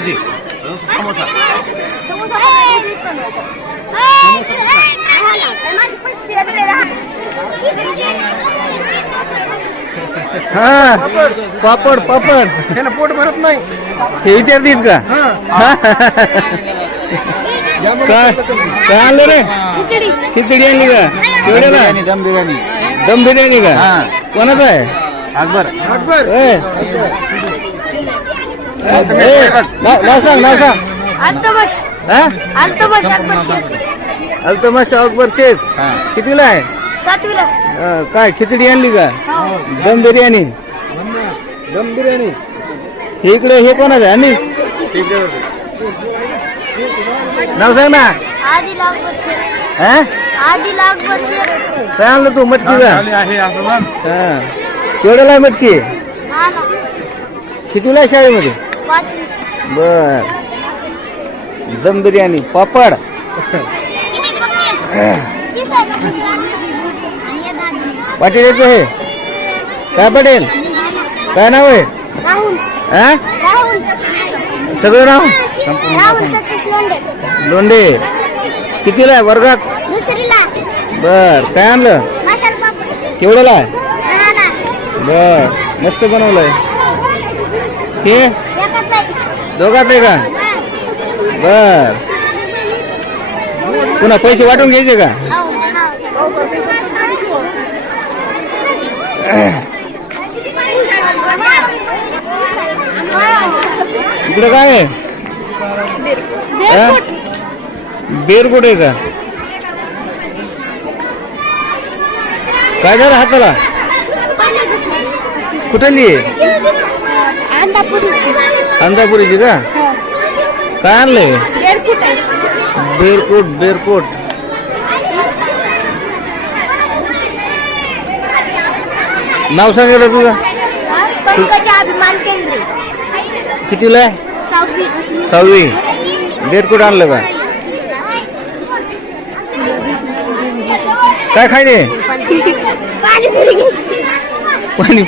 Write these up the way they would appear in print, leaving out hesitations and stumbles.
भजी समोसा हा पापड पापड त्याला पोट भरत नाही हे विचारतील का काय काय आणलं रे खिचडी आणली का केवढ्याला दम बिर्याणी दम बिर्याणी का कोणाचा आहे अकबर अकबर नाव सांग नाव सांग अल्तमश हा अल्तमश अकबर शेख अल्तमश अकबर शेख कितीला आहे 7वीला काय खिचडी आणली का दम बिर्याणी दम बिर्याणी हे इकडे हे कोणाचं आहे अनिस नाव सांग ना आदिल अकबर शेख हा आदिल अकबर शेख काय आणलं तू मटकी का आहे असं म्हण. हा केवढ्याला आहे मटकी हा ना कितीला आहे शाळेमध्ये 5वी बर दम बिर्याणी पापड पाटील येतो हे काय पटेल काय नाव आहे राहुल हा राहुल सगळं नाव राहुल सतीश लोंढे लोंढे कितीला आहे वर्गात दुसरीला बर काय आणलं मशाल पापड केवढ्याला आहे राणा बर मस्त बनवलंय हे एकच आहे दोघात आहे का बर पुन्हा पैसे वाटून घ्यायचे का इकडे काय आहे हा? बेर कुठे का काय झालं हाताला कुठली अंधापुरीची का काय आणलंय बेरकोट बेरकोट नाव सांगितलं तुझं पंकजा अभिमान केंद्रे कितीला आहे 6वी बेरकोट आणलं का काय खायले पाणी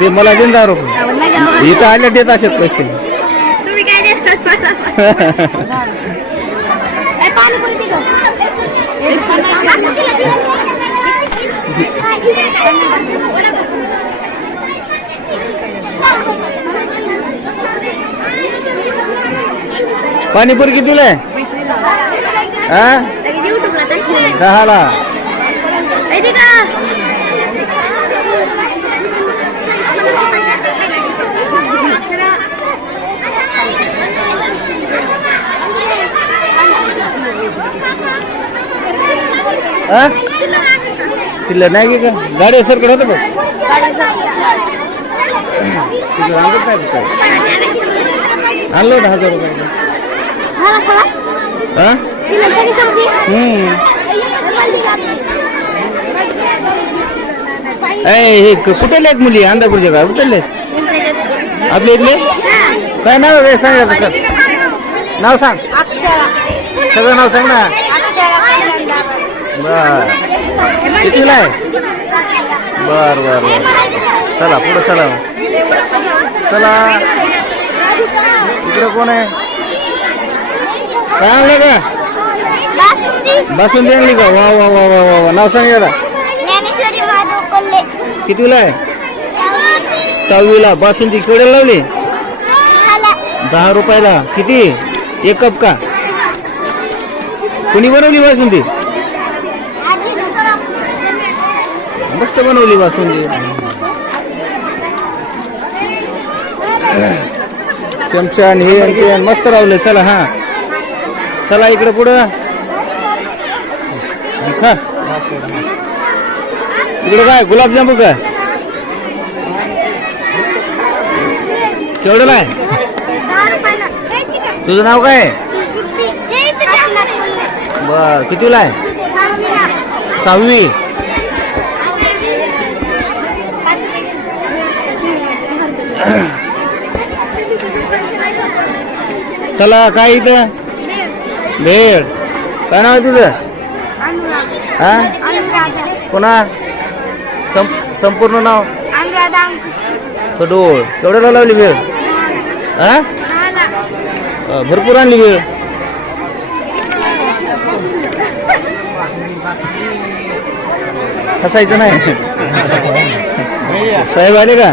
ते मला देऊन 10 रुपये इथं आल्या देत असेल पैसे तुम्ही काय पाणीपुरी कितीला आहे हा 10ला शिल्लर नाही का गाडी सरकडे होतं बघ आणलं होतं 1000 रुपये हा हे कुठले आहेत मुली अंधापूरच्या का कुठले आहेत आपल्या इथले काय नाव आहे सांग सर नाव सांग अक्षरा सगळं नाव सांग ना अक्षरा बर कितीला आहे बर बर बर चला पुढं चला चला इकडे कोण आहे काय आणलं का बासुंदी आणली का वा वा वा वा वा वा नाव सांग जरा ज्ञानेश्वरी माधव कोल्हे कितीला आहे 6वीला बासुंदी केवढ्याला लावली 10 रुपयाला किती एक कप का कुणी बनवली बासुंदी मस्त बनवली बासुंदी चमचा आणि हे आणि ते मस्त रावले चला हा चला इकडे पुढं खा इकडे काय गुलाबजामू का केवढं आहे तुझं नाव काय बर कितीला आहे 6वी चला काय इथं भेळ काय नाव आहे तुझं हा पुन्हा संपूर्ण नाव अनुराधा अंकुश कडोळ केवढ्याला लावली वेळ हा भरपूर आणली वेळ हसायचं नाही साहेब आले का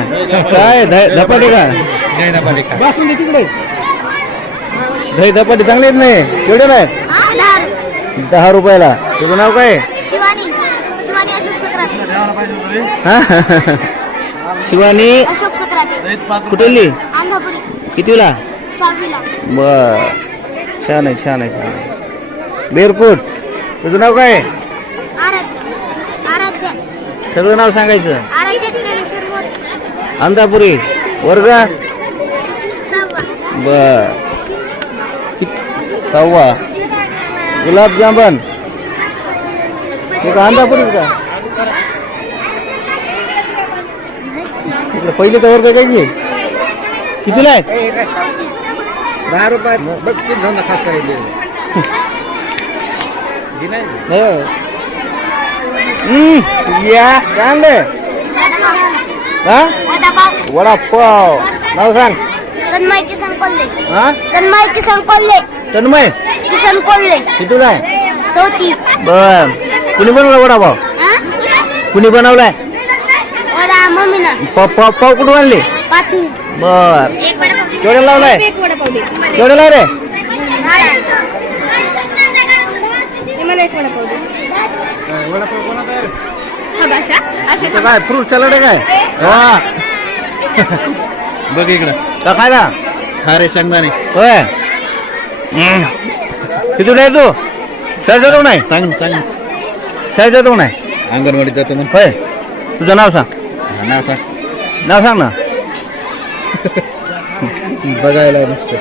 काय धपाटे का बासून तिकडे दही धपाटे चांगले आहेत नाही केवढे नाही 10 रुपयाला तुझं नाव काय शिवानी शिवानी अशोक सक्राते शिवानी अशोक सक्राते कुठली अंधापुरी कितीला 6वीला बर छान आहे छान आहे छान आहे बेरपूट तुझं नाव काय आराध्य आराध्य सगळं नाव सांगायचं आराध्य ज्ञानेश्वर मोरे अंधापुरी वर्ग 6वा बर 6वा गुलाबजामन हे का अंधापुरीच का पहिलेचा वर्ग काय की कितीला आहे 10 रुपयात बघ तीन धंदा खास करायचे या चांगलं हा वडापाव नाव सांग तन्मय किसन कोल्हे हा तन्मय किसन कोल्हे तन्मय किसन कोल्हे कितीला आहे 4थी बर कुणी बनवला वडापाव कुणी बनवलाय वडा मम्मीनं पाव कुठून आणले 5वी बर एक वडापाव केवढ्या लावलाय एक वडापाव दे केवढ्या लाव रे मला एक वडापाव दे हा भाषा असे इथं काय फ्रूट सॅलड आहे काय हा बघ इकडं का खायला हा रे शेंगदाणे होय किती आहे तू शाळेत नाही सांग सांग शाळेत नाही अंगणवाडीत जातो मग होय तुझं नाव सांग नाव सांग नाव सांग ना बघायला मस्त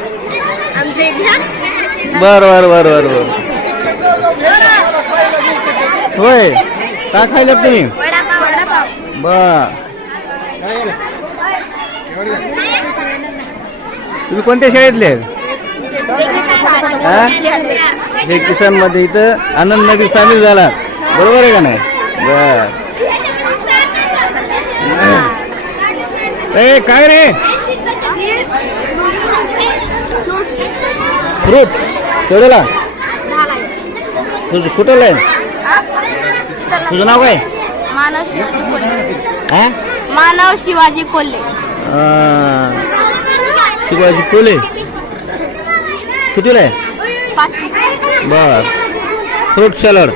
आमचे बर बर बर बर बर होय काय खायला तुम्ही वडापाव वडापाव बर तुम्ही कोणत्या शाळेतले आहेत जे किसान मध्ये इथं आनंद नदी सामील झाला बरोबर आहे का नाही बर ए काय रे फ्रूट केवढ्याला तुझं कुठलं आहे तुझं नाव काय मानव शिवाजी कोल्हे हा मानव शिवाजी कोल्हे शिवाजी कोले कितीला आहे 5वी बर फ्रूट सॅलड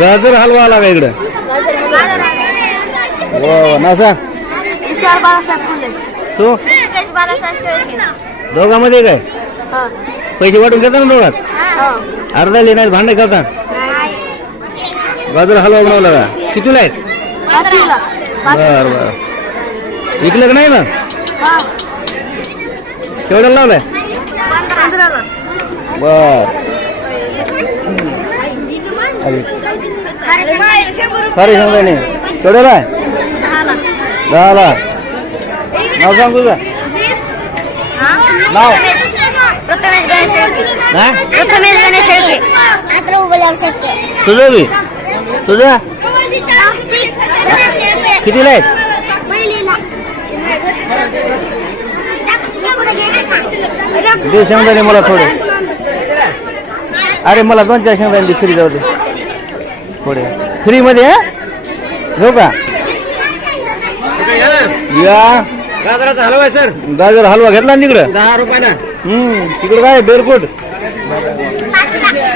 गाजर हलवा आला का इकडं वा ना सांग विशाल बाळासाहेब फुले तू मुकेश बाळासाहेब शेळके दोघांमध्ये काय हो पैसे वाटून घेतात ना दोघात हो अर्धा लिहिणार भांडे करतात गाजर हलवा बनवला का कितीला आहेत 5वीला बर बर विकलं का नाही ना केवढ्याला लावलंय 15ला बर खरे सांगताय केवढ्याला आहे 10ला नाव सांग तुझं नाव प्रथमेश गणेश शेळके हा प्रथमेश गणेश शेळके आत्र उभल्यावर शेळके तुझं बी तुझं गणेश शेळके कितीला आहेत पहिलीला दे शेंगदाणे मला थोडे अरे मला 2-4 शेंगदाणे दे फ्री जाऊ दे थोडे फ्री मध्ये घेऊ का या गाजराचा हलवा आहे सर गाजर हलवा घेतला ना तिकडं 10 रुपयाला तिकडं काय बेरकुट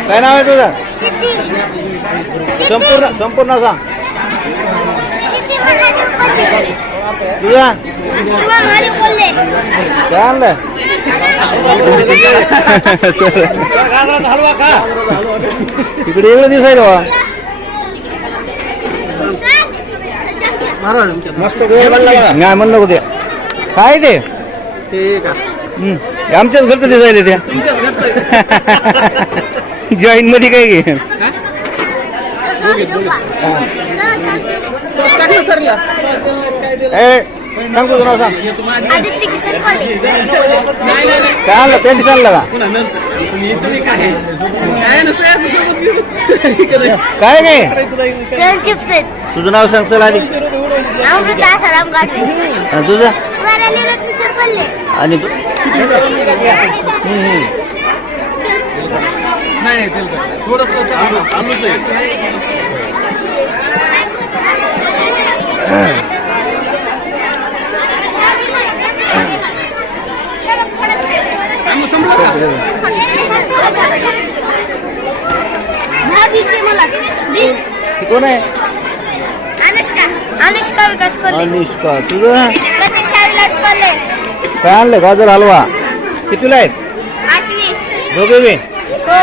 काय नाव आहे तुझं संपूर्ण सांग तुझा काय आणलं गाजराचा हलवा खा तिकडे एवढं दिसायला बा मस्त गोळ बनला बघा. नाही म्हणलं होते काय ते आमच्याच घरचं दिसायला त्या जॉईन मध्ये काय घे सांग तुझं नाव सांग आदित्य किसन कोल्हे काय आणलं पॅन्ट आणलं का काय नाही फ्रेंडशिप सेट तुझं नाव सांग चल आधी अमृता आसाराम गाठे. आणि तुझं स्वराली रत्नेश्वर कोल्हे. आणि मला कोण आहे अनुष्का विकास कोल्हे. अनुष्का. तुझं प्रतीक्षा विलास कोल्हे. काय आणलं? गाजर हलवा. कितीला आहेत 5. दोघे बी? हो.